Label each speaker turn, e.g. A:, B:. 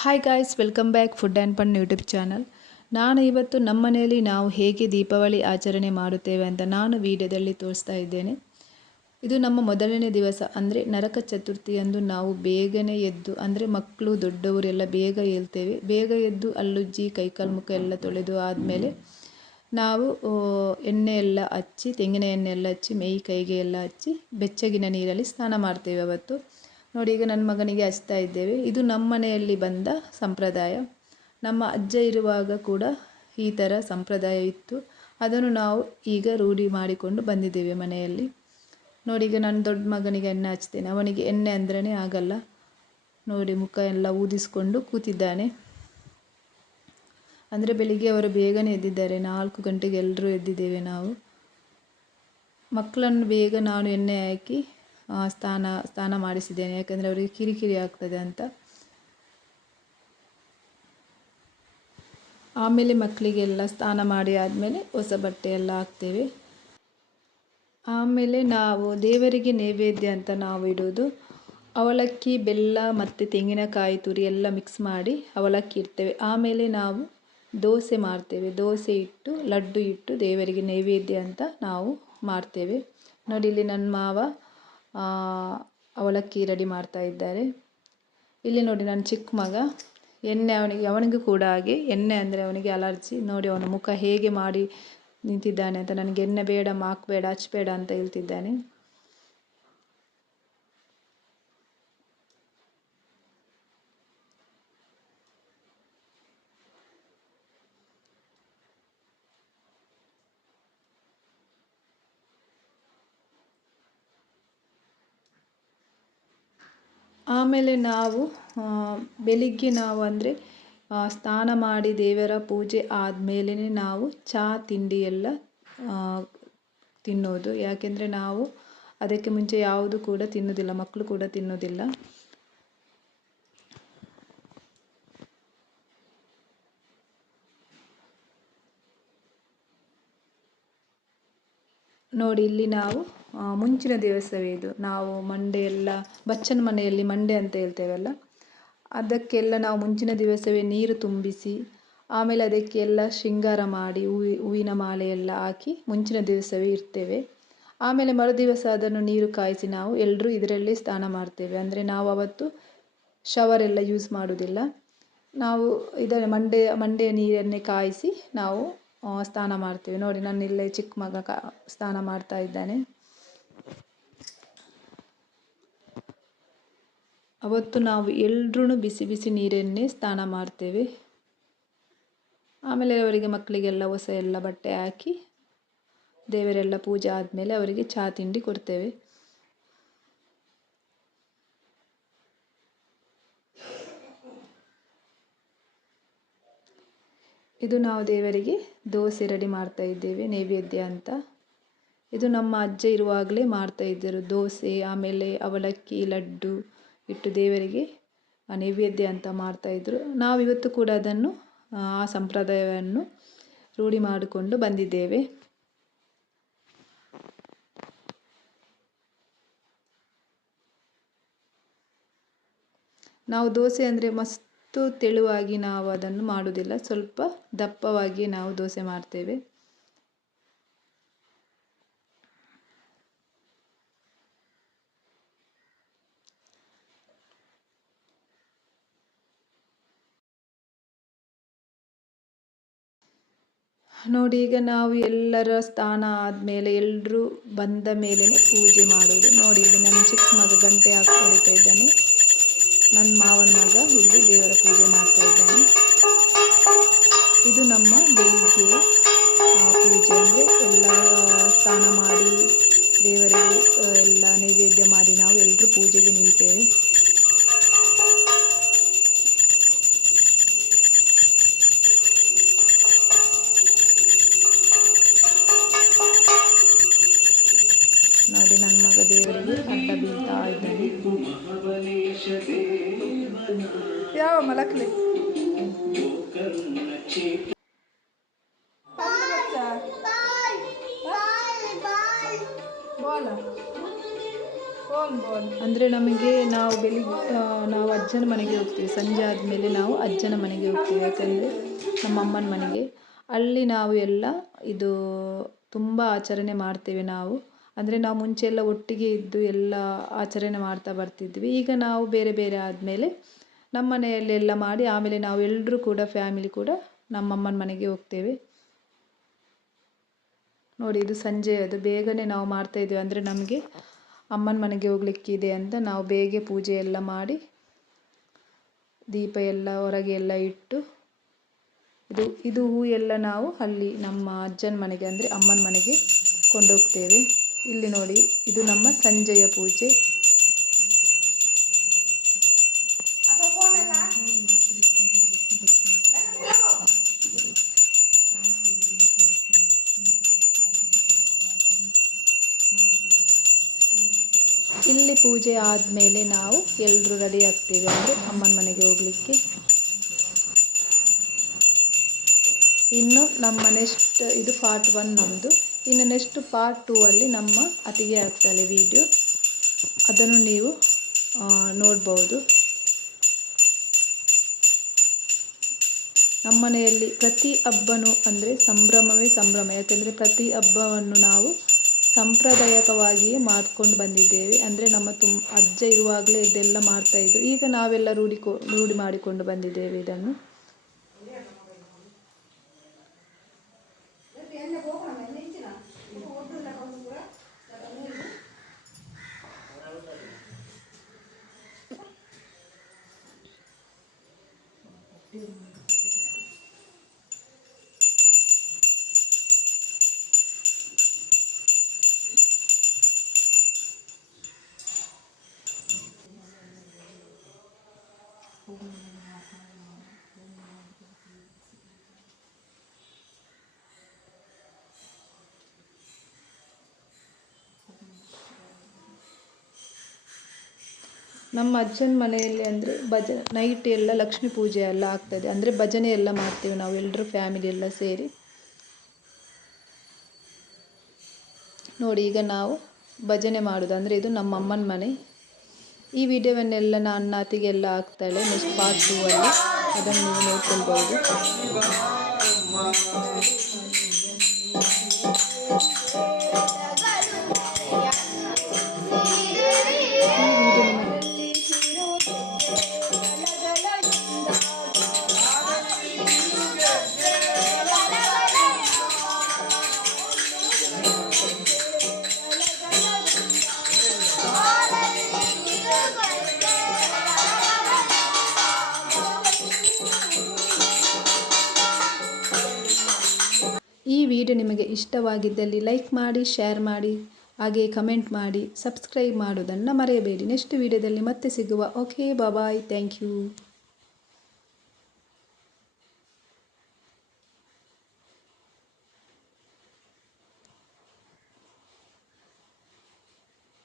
A: Hi guys welcome back food and fun YouTube channel ನಾನು ಇವತ್ತು ನಮ್ಮ ಮನೆಯಲ್ಲಿ ನಾವು ಹೇಗೆ ದೀಪಾವಳಿ ಆಚರಣೆ ಮಾಡುತ್ತೇವೆ ಅಂತ ನಾನು ವಿಡಿಯೋದಲ್ಲಿ ತೋರಿಸ್ತಾ ಇದ್ದೇನೆ. ಇದು ನಮ್ಮ ಮೊದಲನೇ ದಿವಸ, ಅಂದರೆ ನರಕ ಚತುರ್ಥಿಯಂದು ನಾವು ಬೇಗನೆ ಎದ್ದು, ಅಂದರೆ ಮಕ್ಕಳು ದೊಡ್ಡವರೆಲ್ಲ ಬೇಗ ಏಳ್ತೇವೆ. ಬೇಗ ಎದ್ದು ಅಲ್ಲುಜ್ಜಿ ಕೈಕಾಲು ಮುಖ ಎಲ್ಲ ತೊಳೆದು ಆದಮೇಲೆ ನಾವು ಎಣ್ಣೆ ಎಲ್ಲ ಹಚ್ಚಿ, ತೆಂಗಿನ ಎಣ್ಣೆ ಎಲ್ಲ ಹಚ್ಚಿ ಮೈ ಕೈಗೆ ಎಲ್ಲ ಹಚ್ಚಿ, ಬೆಚ್ಚಗಿನ ನೀರಲ್ಲಿ ಸ್ನಾನ ಮಾಡ್ತೇವೆ ಅವತ್ತು. ನೋಡಿ, ಈಗ ನನ್ನ ಮಗನಿಗೆ ಹಚ್ತಾ ಇದ್ದೇವೆ. ಇದು ನಮ್ಮ ಮನೆಯಲ್ಲಿ ಬಂದ ಸಂಪ್ರದಾಯ. ನಮ್ಮ ಅಜ್ಜ ಇರುವಾಗ ಕೂಡ ಈ ಥರ ಸಂಪ್ರದಾಯ ಇತ್ತು. ಅದನ್ನು ನಾವು ಈಗ ರೂಢಿ ಮಾಡಿಕೊಂಡು ಬಂದಿದ್ದೇವೆ ಮನೆಯಲ್ಲಿ. ನೋಡಿ, ಈಗ ನನ್ನ ದೊಡ್ಡ ಮಗನಿಗೆ ಎಣ್ಣೆ ಹಚ್ತೇನೆ. ಅವನಿಗೆ ಎಣ್ಣೆ ಅಂದ್ರೇ ಆಗಲ್ಲ. ನೋಡಿ, ಮುಖ ಎಲ್ಲ ಊದಿಸ್ಕೊಂಡು ಕೂತಿದ್ದಾನೆ. ಅಂದರೆ ಬೆಳಿಗ್ಗೆ ಅವರು ಬೇಗನೆ ಎದ್ದಿದ್ದಾರೆ. ನಾಲ್ಕು ಗಂಟೆಗೆ ಎಲ್ಲರೂ ಎದ್ದಿದ್ದೇವೆ ನಾವು. ಮಕ್ಕಳನ್ನು ಬೇಗ ನಾನು ಎಣ್ಣೆ ಹಾಕಿ ಸ್ನಾನ ಸ್ನಾನ ಮಾಡಿಸಿದ್ದೇನೆ. ಯಾಕಂದರೆ ಅವರಿಗೆ ಕಿರಿಕಿರಿ ಆಗ್ತದೆ ಅಂತ. ಆಮೇಲೆ ಮಕ್ಕಳಿಗೆಲ್ಲ ಸ್ನಾನ ಮಾಡಿ ಆದಮೇಲೆ ಹೊಸ ಬಟ್ಟೆ ಎಲ್ಲ ಹಾಕ್ತೇವೆ. ಆಮೇಲೆ ನಾವು ದೇವರಿಗೆ ನೈವೇದ್ಯ ಅಂತ ನಾವು ಇಡೋದು. ಅವಲಕ್ಕಿ, ಬೆಲ್ಲ ಮತ್ತು ತೆಂಗಿನಕಾಯಿ ತುರಿ ಎಲ್ಲ ಮಿಕ್ಸ್ ಮಾಡಿ ಅವಲಕ್ಕಿ ಇಡ್ತೇವೆ. ಆಮೇಲೆ ನಾವು ದೋಸೆ ಮಾಡ್ತೇವೆ. ದೋಸೆ ಇಟ್ಟು, ಲಡ್ಡು ಇಟ್ಟು ದೇವರಿಗೆ ನೈವೇದ್ಯ ಅಂತ ನಾವು ಮಾಡ್ತೇವೆ. ನೋಡಿ, ಇಲ್ಲಿ ನನ್ನ ಮಾವ ಅವಲಕ್ಕಿ ರೆಡಿ ಮಾಡ್ತಾ ಇದ್ದಾರೆ. ಇಲ್ಲಿ ನೋಡಿ ನನ್ನ ಚಿಕ್ಕ ಮಗ. ಎಣ್ಣೆ ಅವನಿಗೆ, ಅವನಿಗೂ ಕೂಡ ಹಾಗೆ. ಎಣ್ಣೆ ಅಂದರೆ ಅವನಿಗೆ ಅಲರ್ಜಿ. ನೋಡಿ ಅವನ ಮುಖ ಹೇಗೆ ಮಾಡಿ ನಿಂತಿದ್ದಾನೆ ಅಂತ ನನಗೆ ಎಣ್ಣೆ ಬೇಡ ಮಾಕ್ಬೇಡ ಹಚ್ಬೇಡ ಅಂತ ಹೇಳ್ತಿದ್ದಾನೆ. ಆಮೇಲೆ ನಾವು ಬೆಳಿಗ್ಗೆ ನಾವು ಅಂದರೆ ಸ್ನಾನ ಮಾಡಿ ದೇವರ ಪೂಜೆ ಆದಮೇಲೆ ನಾವು ಚಹಾ ತಿಂಡಿ ಎಲ್ಲ ತಿನ್ನೋದು. ಯಾಕೆಂದರೆ ನಾವು ಅದಕ್ಕೆ ಮುಂಚೆ ಯಾವುದು ಕೂಡ ತಿನ್ನೋದಿಲ್ಲ ಮಕ್ಕಳು ಕೂಡ ತಿನ್ನೋದಿಲ್ಲ. ನೋಡಿ, ಇಲ್ಲಿ ನಾವು ಮುಂಚಿನ ದಿವಸವೇ ಇದು. ನಾವು ಮಂಡೆ ಎಲ್ಲ, ಬಚ್ಚನ ಮನೆಯಲ್ಲಿ ಮಂಡೆ ಅಂತ ಹೇಳ್ತೇವಲ್ಲ? ಅದಕ್ಕೆಲ್ಲ ನಾವು ಮುಂಚಿನ ದಿವಸವೇ ನೀರು ತುಂಬಿಸಿ, ಆಮೇಲೆ ಅದಕ್ಕೆಲ್ಲ ಶೃಂಗಾರ ಮಾಡಿ, ಹೂವಿ, ಹೂವಿನ ಮಾಲೆ ಎಲ್ಲ ಹಾಕಿ ಮುಂಚಿನ ದಿವಸವೇ ಇರ್ತೇವೆ. ಆಮೇಲೆ ಮರುದಿವಸ ಅದನ್ನು ನೀರು ಕಾಯಿಸಿ ನಾವು ಎಲ್ಲರೂ ಇದರಲ್ಲೇ ಸ್ನಾನ ಮಾಡ್ತೇವೆ. ಅಂದರೆ ನಾವು ಅವತ್ತು ಶವರ್ ಎಲ್ಲ ಯೂಸ್ ಮಾಡೋದಿಲ್ಲ ನಾವು ಇದರ ಮಂಡೆ, ಮಂಡೆಯ ನೀರನ್ನೇ ಕಾಯಿಸಿ ನಾವು ಸ್ನಾನ ಮಾಡ್ತೇವೆ. ನೋಡಿ ನಾನು ಇಲ್ಲೇ ಚಿಕ್ಕ ಮಗ ಕ, ಸ್ನಾನ ಮಾಡ್ತಾ ಇದ್ದಾನೆ. ಅವತ್ತು ನಾವು ಎಲ್ರೂ ಬಿಸಿ ಬಿಸಿ ನೀರನ್ನೇ ಸ್ನಾನ ಮಾಡ್ತೇವೆ. ಆಮೇಲೆ ಅವರಿಗೆ ಮಕ್ಕಳಿಗೆಲ್ಲ ಹೊಸ ಎಲ್ಲ ಬಟ್ಟೆ ಹಾಕಿ, ದೇವರೆಲ್ಲ ಪೂಜೆ ಆದಮೇಲೆ ಅವರಿಗೆ ಚಹಾ ತಿಂಡಿ ಕೊಡ್ತೇವೆ. ಇದು ನಾವು ದೇವರಿಗೆ ದೋಸೆ ರೆಡಿ ಮಾಡ್ತಾ ಇದ್ದೇವೆ, ನೈವೇದ್ಯ ಅಂತ. ಇದು ನಮ್ಮ ಅಜ್ಜ ಇರುವಾಗಲೇ ಮಾಡ್ತಾ ಇದ್ದರು ದೋಸೆ, ಆಮೇಲೆ ಅವಲಕ್ಕಿ, ಲಡ್ಡು ಇಟ್ಟು ದೇವರಿಗೆ ನೈವೇದ್ಯ ಅಂತ ಮಾಡ್ತಾಯಿದ್ರು ನಾವು ಇವತ್ತು ಕೂಡ ಅದನ್ನು, ಆ ಸಂಪ್ರದಾಯವನ್ನು ರೂಢಿ ಮಾಡಿಕೊಂಡು ಬಂದಿದ್ದೇವೆ. ನಾವು ದೋಸೆ ಅಂದರೆ ಮಸ್ತು ತೆಳುವಾಗಿ ನಾವು ಅದನ್ನು ಮಾಡುವುದಿಲ್ಲ. ಸ್ವಲ್ಪ ದಪ್ಪವಾಗಿ ನಾವು ದೋಸೆ ಮಾಡ್ತೇವೆ. ನೋಡಿ ಈಗ ನಾವು ಎಲ್ಲರ ಸ್ಥಾನ ಆದಮೇಲೆ ಎಲ್ಲರೂ ಬಂದ ಮೇಲೇ ಪೂಜೆ ಮಾಡೋದು. ನೋಡಿ ಇಲ್ಲಿ ನನ್ನ ಚಿಕ್ಕ ಮಗ ಗಂಟೆ ಹಾಕಿ ಇದ್ದಾನೆ. ನನ್ನ ಮಾವನ ಮಗ ಇಲ್ಲಿ ದೇವರ ಪೂಜೆ ಮಾಡ್ತಾ ಇದ್ದಾನೆ. ಇದು ನಮ್ಮ ಬೆಳಿಗ್ಗೆ ಪೂಜೆ ಅಂದರೆ ಎಲ್ಲ ಸ್ನಾನ ಮಾಡಿ ದೇವರಿಗೆ ಎಲ್ಲ ನೈವೇದ್ಯ ಮಾಡಿ ನಾವು ಎಲ್ಲರೂ ಪೂಜೆಗೆ ನಿಲ್ತೇವೆ. ಯಾವ ಮಲಕ್ಲಿ? ಅಂದರೆ ನಮಗೆ ನಾವು ಬೆಳಿಗ್ಗೆ ನಾವು ಅಜ್ಜನ ಮನೆಗೆ ಹೋಗ್ತೀವಿ. ಸಂಜೆ ಆದ್ಮೇಲೆ ನಾವು ಅಜ್ಜನ ಮನೆಗೆ ಹೋಗ್ತೀವಿ. ಯಾಕಂದ್ರೆ ನಮ್ಮ ಅಮ್ಮನ ಮನೆಗೆ. ಅಲ್ಲಿ ನಾವು ಎಲ್ಲ ಇದು ತುಂಬ ಆಚರಣೆ ಮಾಡ್ತೇವೆ ನಾವು. ಅಂದರೆ ನಾವು ಮುಂಚೆ ಎಲ್ಲ ಒಟ್ಟಿಗೆ ಇದ್ದು ಎಲ್ಲ ಆಚರಣೆ ಮಾಡ್ತಾ ಬರ್ತಿದ್ವಿ. ಈಗ ನಾವು ಬೇರೆ ಬೇರೆ ಆದಮೇಲೆ ನಮ್ಮ ಮನೆಯಲ್ಲಿ ಎಲ್ಲ ಮಾಡಿ ಆಮೇಲೆ ನಾವು ಎಲ್ಲರೂ ಕೂಡ ಫ್ಯಾಮಿಲಿ ಕೂಡ ನಮ್ಮ ಅಮ್ಮನ ಮನೆಗೆ ಹೋಗ್ತೇವೆ. ನೋಡಿ, ಇದು ಸಂಜೆ ಅದು. ಬೇಗನೆ ನಾವು ಮಾಡ್ತಾ ಇದ್ದೇವೆ. ಅಂದರೆ ನಮಗೆ ಅಮ್ಮನ ಮನೆಗೆ ಹೋಗ್ಲಿಕ್ಕಿದೆ ಅಂತ ನಾವು ಬೇಗ ಪೂಜೆ ಎಲ್ಲ ಮಾಡಿ ದೀಪ ಎಲ್ಲ ಹೊರಗೆ ಎಲ್ಲ ಇಟ್ಟು ಇದು ಇದು ಹೂ ಎಲ್ಲ ನಾವು ಅಲ್ಲಿ ನಮ್ಮ ಅಜ್ಜನ ಮನೆಗೆ, ಅಂದರೆ ಅಮ್ಮನ ಮನೆಗೆ ಕೊಂಡೋಗ್ತೇವೆ. ಇಲ್ಲಿ ನೋಡಿ, ಇದು ನಮ್ಮ ಸಂಜೆಯ ಪೂಜೆ. ಪೂಜೆ ಆದಮೇಲೆ ನಾವು ಎಲ್ಲರೂ ರೆಡಿ ಆಗ್ತೀವಿ ಅಂದರೆ ಅಮ್ಮನ ಮನೆಗೆ ಹೋಗಲಿಕ್ಕೆ. ಇನ್ನು ನಮ್ಮ ನೆಕ್ಸ್ಟ್ ಇದು ಪಾರ್ಟ್ ಒನ್ ನಮ್ಮದು ಇನ್ನು ನೆಕ್ಸ್ಟ್ ಪಾರ್ಟ್ ಟೂ ಅಲ್ಲಿ ನಮ್ಮ ಅತಿಗೆ ಆಗ್ತಾಳೆ ವಿಡಿಯೋ ಅದನ್ನು ನೀವು ನೋಡ್ಬೋದು. ನಮ್ಮ ಮನೆಯಲ್ಲಿ ಪ್ರತಿ ಹಬ್ಬನೂ ಅಂದರೆ ಸಂಭ್ರಮವೇ ಸಂಭ್ರಮ. ಯಾಕೆಂದರೆ ಪ್ರತಿ ಹಬ್ಬವನ್ನು ನಾವು ಸಾಂಪ್ರದಾಯಿಕವಾಗಿಯೇ ಮಾಡ್ಕೊಂಡು ಬಂದಿದ್ದೇವೆ. ಅಂದರೆ ನಮ್ಮ ತುಂಬ ಅಜ್ಜ ಇರುವಾಗಲೇ ಇದೆಲ್ಲ ಮಾಡ್ತಾಯಿದ್ರು ಈಗ ನಾವೆಲ್ಲ ರೂಢಿಕೊ, ರೂಢಿ ಮಾಡಿಕೊಂಡು ಬಂದಿದ್ದೇವೆ ಇದನ್ನು. ನಮ್ಮ ಅಜ್ಜನ ಮನೆಯಲ್ಲಿ ಅಂದರೆ ಭಜ ನೈಟ್ ಎಲ್ಲ ಲಕ್ಷ್ಮೀ ಪೂಜೆ ಎಲ್ಲ ಆಗ್ತದೆ. ಅಂದರೆ ಭಜನೆ ಎಲ್ಲ ಮಾಡ್ತೇವೆ ನಾವು ಎಲ್ಲರೂ ಫ್ಯಾಮಿಲಿ ಎಲ್ಲ ಸೇರಿ. ನೋಡಿ, ಈಗ ನಾವು ಭಜನೆ ಮಾಡೋದು. ಅಂದರೆ ಇದು ನಮ್ಮ ಅಮ್ಮನ ಮನೆ. ಈ ವಿಡಿಯೋವನ್ನೆಲ್ಲ ನಾನು ನಾತಿಗೆಲ್ಲ ಹಾಕ್ತಾಳೆ ನೆಕ್ಸ್ಟ್ ಪಾರ್ಟ್ ಟೂ ಅಲ್ಲಿ. ಅದನ್ನು ನೀವು ನೋಡ್ಕೊಳ್ಬೋದು ಈ ವಿಡಿಯೋ ನಿಮಗೆ ಇಷ್ಟವಾಗಿದ್ದಲ್ಲಿ ಲೈಕ್ ಮಾಡಿ ಶೇರ್ ಮಾಡಿ, ಹಾಗೆ ಕಮೆಂಟ್ ಮಾಡಿ ಸಬ್ಸ್ಕ್ರೈಬ್ ಮಾಡೋದನ್ನು ಮರೆಯಬೇಡಿ. ನೆಕ್ಸ್ಟ್ ವಿಡಿಯೋದಲ್ಲಿ ಮತ್ತೆ ಸಿಗುವ. Okay bye thank you